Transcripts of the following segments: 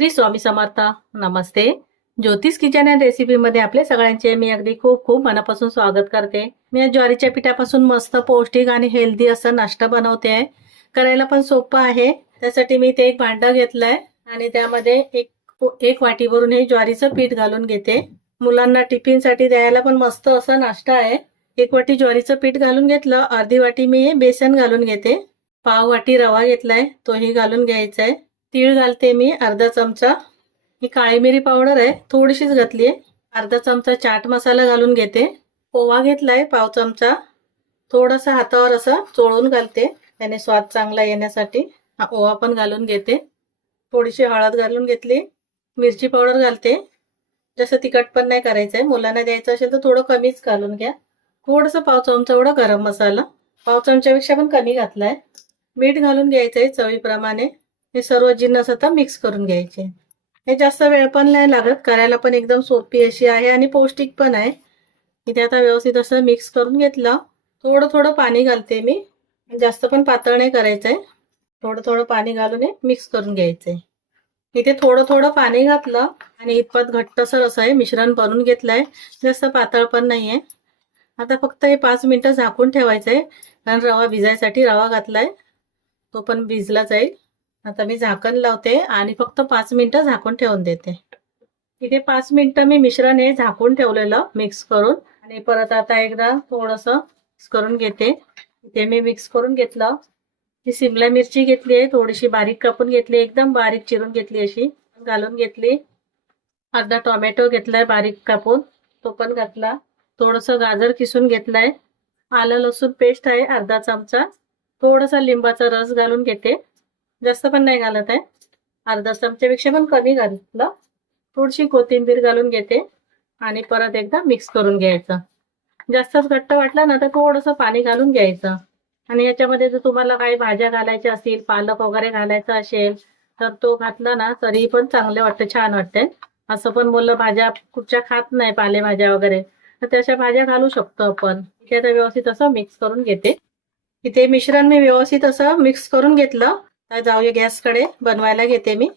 श्री स्वामी समर्थ. नमस्ते. ज्योतिष kitchen and रेसिपीमध्ये आपले सगळ्यांचे मी अगदी खूप खूप मनापासून स्वागत करते. मी आज ज्वारीच्या पिठापासून मस्त पौष्टिक आणि हेल्दी असं नाश्ता बनवते आहे. करायला पण सोपं आहे. त्यासाठी मी ते एक भांडं घेतलंय आणि त्यामध्ये एक वाटी भरून हे ज्वारीचं पीठ घालून घेते. मुलांना टिफिनसाठी द्यायला पण मस्त असा नाश्ता आहे. एक वाटी ज्वारीचं पीठ घालून घेतलं. अर्धी वाटी मी हे बेसन घालून घेते. पाव वाटी रवा घेतलाय, तोही घालून घ्यायचा आहे. तीळ घालते मी अर्धा चमचा. ही काळी मिरी पावडर आहे, थोडीशीच घातली आहे. अर्धा चमचा चाट मसाला घालून घेते. ओवा घेतलाय पाव चमचा. थोडासा हातावर असं चोळून घालते, त्याने स्वाद चांगला येण्यासाठी. हा ओवा पण घालून घेते. थोडीशी हळद घालून घेतली. मिरची पावडर घालते. जसं तिखट पण नाही करायचंय, मुलांना द्यायचं असेल तर थोडं कमीच घालून घ्या. थोडंसं पाव चमचा एवढा गरम मसाला, पाव चमच्यापेक्षा पण कमी घातलाय. मीठ घालून घ्यायचंय चवीप्रमाणे. हे सर्व जिन्नस आता मिक्स करून घ्यायचे. हे जास्त वेळ पण नाही लागत, करायला पण एकदम सोपी अशी आहे आणि पौष्टिक पण आहे. इथे आता व्यवस्थित असं मिक्स करून घेतलं. थोडं थोडं पाणी घालते मी, जास्त पण पातळ नाही करायचंय. थोडं थोडं पाणी घालून हे मिक्स करून घ्यायचंय. इथे थोडं थोडं पाणी घातलं आणि इतपत घट्टसर असं आहे मिश्रण बनवून घेतलंय. जास्त पातळ पण नाहीये. आता फक्त हे 5 मिनिटं झाकून ठेवायचंय, कारण रवा भिजायसाठी रवा घातलाय, तो पण भिजला जाईल. आता मी झाकण लावते आणि फक्त 5 मिनिटं झाकून ठेवून देते. इथे 5 मिनिटं मी मिश्रण हे झाकून ठेवलेलं मिक्स करून, आणि परत आता एकदा थोडंसं मिक्स करून घेते. इथे मी मिक्स करून घेतलं. ही शिमला मिरची घेतली आहे, थोडीशी बारीक कापून घेतली, एकदम बारीक चिरून घेतली अशी, घालून घेतली. अर्धा टोमॅटो घेतलाय बारीक कापून, तो पण घातला. थोडंसं गाजर किसून घेतलाय. आलं लसूण पेस्ट आहे अर्धा चमचा. थोडासा लिंबाचा रस घालून घेते, जास्त पण नाही घालत आहे, अर्धा चमच्यापेक्षा पण कमी घातलं. थोडीशी कोथिंबीर घालून घेते आणि परत एकदा मिक्स करून घ्यायचं. जास्तच घट्ट वाटलं ना तर थोडंसं पाणी घालून घ्यायचं. आणि याच्यामध्ये जर तुम्हाला काही भाज्या घालायच्या असतील, पालक वगैरे घालायचा असेल तर तो घातला ना तरी पण चांगले वाटते, छान वाटते. असं पण मुलं भाज्या कुठच्या खात नाही, पालेभाज्या वगैरे, तर तशा भाज्या घालू शकतो आपण. इथे आता व्यवस्थित असं मिक्स करून घेते. इथे मिश्रण मी व्यवस्थित असं मिक्स करून घेतलं. तर जाऊया गॅसकडे, बनवायला घेते मी.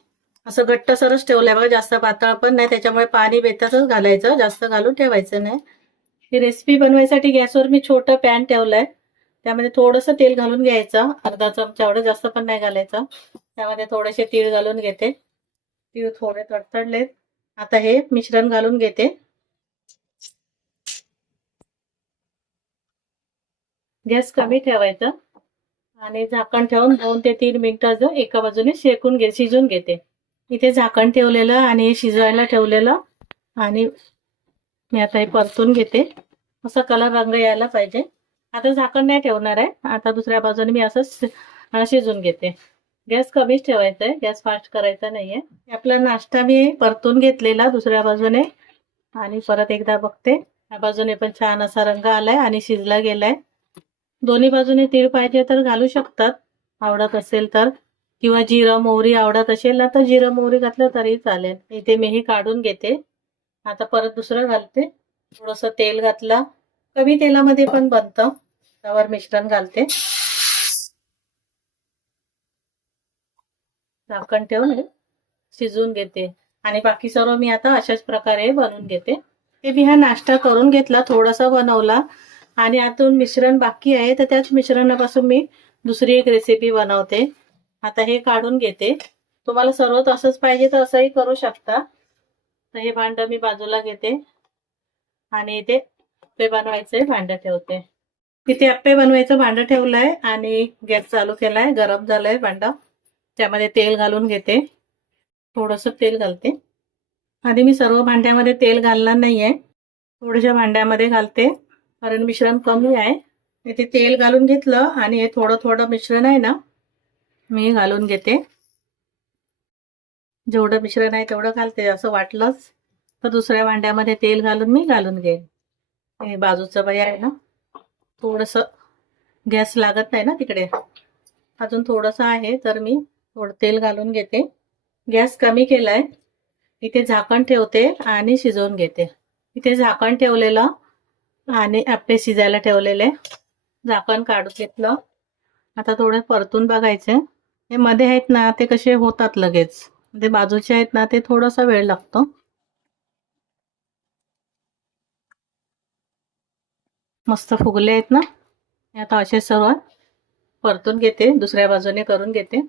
असं घट्टसरच ठेवलंय बघा, जास्त पातळ पण नाही, त्याच्यामुळे पाणी बेतातच घालायचं, जास्त घालून ठेवायचं नाही. ही रेसिपी बनवायसाठी गॅसवर मी छोटं पॅन ठेवलंय. त्यामध्ये थोडंसं तेल घालून घ्यायचं, अर्धा चमचा एवढं, जास्त पण नाही घालायचं. त्यामध्ये थोडेसे तीळ घालून घेते. तीळ थोडे तडतडलेत. आता हे मिश्रण घालून घेते. गॅस कमी ठेवायचा आणि झाकण ठेवून 2 ते 3 मिनिटं एका बाजूने शिजून घेते. इथे झाकण ठेवलेलं आणि हे शिजायला ठेवलेलं, आणि मी आता हे परतून घेते. असा कलर रंग यायला पाहिजे. आता झाकण नाही ठेवणार आहे, आता दुसऱ्या बाजूने मी असं शिजून घेते. गॅस कमीच ठेवायचा आहे, गॅस फास्ट करायचा नाहीये. आपला नाश्ता मी परतून घेतलेला दुसऱ्या बाजूने, आणि परत एकदा बघते. या बाजूने पण छान असा रंग आलाय आणि शिजला गेलाय. दोन्ही बाजूने तीळ पाहिजे तर घालू शकतात, आवडत असेल तर, किंवा जिरं मोहरी आवडत असेल ना तर जिरं मोहरी घातलं तरी चालेल. इथे मी हे काढून घेते. आता परत दुसरं घालते. थोडंसं तेल घातलं, कमी तेलामध्ये पण बनतं. त्यावर मिश्रण घालते, झाकण ठेवून शिजवून घेते. आणि बाकी सर्व मी आता अशाच प्रकारे बनवून घेते. ते मी हा नाश्ता करून घेतला, थोडासा बनवला, आणि आतून मिश्रण बाकी आहे, तर त्याच मिश्रणापासून मी दुसरी एक रेसिपी बनवते. आता हे काढून घेते. तुम्हाला सर्व तसंच पाहिजे तर असंही करू शकता. तर हे भांडं मी बाजूला घेते आणि इथे अप्पे बनवायचे भांडं ठेवते. इथे अप्पे बनवायचं भांडं ठेवलंय आणि गॅस चालू केलाय, गरम झालंय भांडं. त्यामध्ये तेल घालून घेते. थोडंसं तेल घालते. आधी मी सर्व भांड्यामध्ये तेल घालणार नाहीये, थोड्याशा भांड्यामध्ये घालते, कारण मिश्रण कमी आहे. इथे तेल घालून घेतलं आणि हे थोडं थोडं मिश्रण आहे ना मी घालून घेते. जेवढं मिश्रण आहे तेवढं घालते. असं वाटलंच तर दुसऱ्या भांड्यामध्ये तेल घालून घेईन. हे बाजूचं बाई आहे ना, थोडंसं गॅस लागत नाही ना तिकडे, अजून थोडंसं आहे, तर मी थोडं तेल घालून घेते. गॅस कमी केलाय. इथे झाकण ठेवते आणि शिजवून घेते. इथे झाकण ठेवलेलं आणि अप्पे शिजायला ठेवलेले. झाकण काढून घेतलं. आता थोडं परतून बघायचे. हे मध्ये आहेत ना ते कसे होतात लगेच, ते बाजूचे आहेत ना ते थोडासा वेळ लागतो. मस्त फुगले आहेत ना. आता असे सर्व परतून घेते, दुसऱ्या बाजूने करून घेते.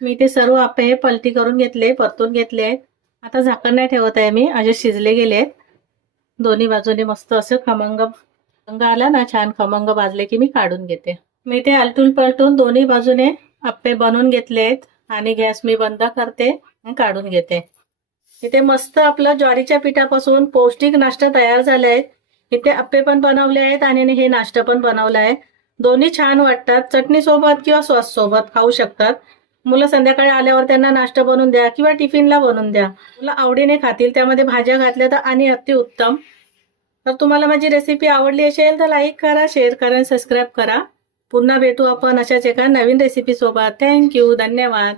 मी ते सर्व आप्पे हे पलटी करून घेतले, परतून घेतले आहेत. आता झाकण नाही ठेवत आहे मी, असे शिजले गेले आहेत. दोन्ही बाजूने मस्त असं खमंग आला ना, छान खमंग भाजले की मी काढून घेते. मी ते आलटून पलटून दोन्ही बाजूने आप्पे बनवून घेतले आहेत आणि गॅस मी बंद करते आणि काढून घेते. इथे मस्त आपलं ज्वारीच्या पिठापासून पौष्टिक नाश्ता तयार झालाय. इथे आप्पे पण बनवले आहेत आणि हे नाश्ता पण बनवला आहे. दोन्ही छान वाटतात. चटणी सोबत किंवा सॉस सोबत खाऊ शकतात. मुलं संध्याकाळी आल्यावर त्यांना नाश्ता बनवून द्या किंवा टिफिनला बनवून द्या. मुलं आवडीने खातील. त्यामध्ये भाज्या घातल्या तर आणि अतिउत्तम. तर तुम्हाला माझी रेसिपी आवडली असेल तर लाईक करा, शेअर करा आणि सबस्क्राईब करा. पुन्हा भेटू आपण अशाच एका नवीन रेसिपी सोबत. थँक्यू, धन्यवाद.